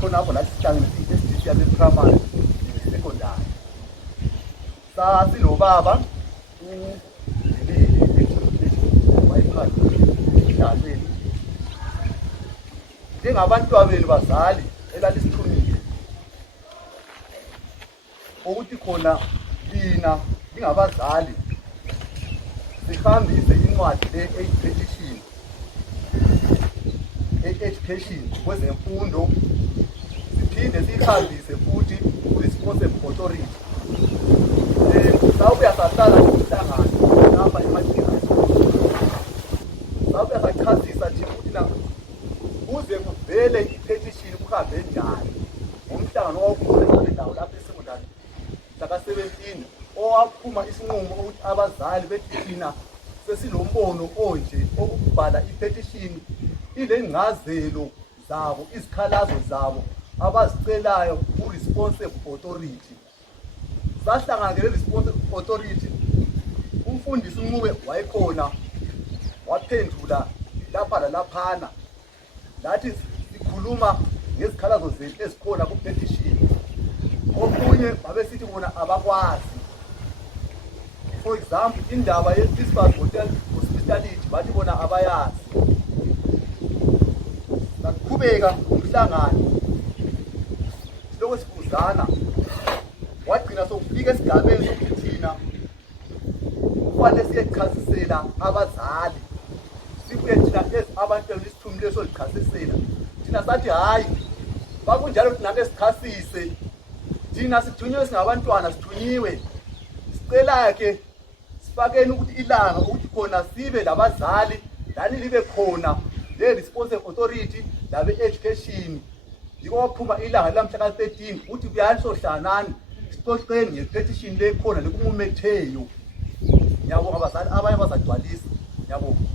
khonapho la sihlangene i-SDC yabe-primary secondary. Sasi baba wayiphatha ihlalweni njengabantwabenu bazali elalisithunile ukuthi khona lina lingabazali sihambise incwadi le-petition education kwezemfundo, siphinde sihambise futhi ku-responsible authority. Sawubuya sahlala umhlangano lapha eMathilasi, sawubuya sachazisa nje ukuthi na kuze kuvele i-petition kuhambe njani ngomhlangano owawukhona ndawo lapha esekondari mhlaka-17 owaphuma isinqumo ukuthi abazali bethi thina sesilombono onje okubhala i-petition ile ngcazelo zabo, izikhalazo zabo abazicelayo ku-responsible authority. Sahlangana ngele-responsible authority, umfundisi uNcube wayekhona waphendula lapha lalaphana, lathi sikhuluma ngezikhalazo zethu ezikhona ku-petition. Okunye babesithi bona abakwazi. For example, indaba ye-Pispas Hospitality bathi bona abayazi. Saqhubeka umhlangano siloko sifuzana, wagcina sokufika esigabeni sokuthi thina kufanele siyechasisela abazali, sibuye thina abantu elisithumi leso lichasisela. Thina sathi hayi, bakunjalo thina ngesichasise, thina sithunywe singabantwana, sithunyiwe. Sicela ke sifakeni ukuthi ilanga ukuthi khona sibe labazali lani libe khona le-responsible authority labe-education. Yiko waphuma ilanga lamhla ka-13 uthi kuyani sohlanani sixoxeni nge-petition le khona lekumumetheyo. Ngiyabonga abazali abanye bazagcwalisa. Ngiyabonga.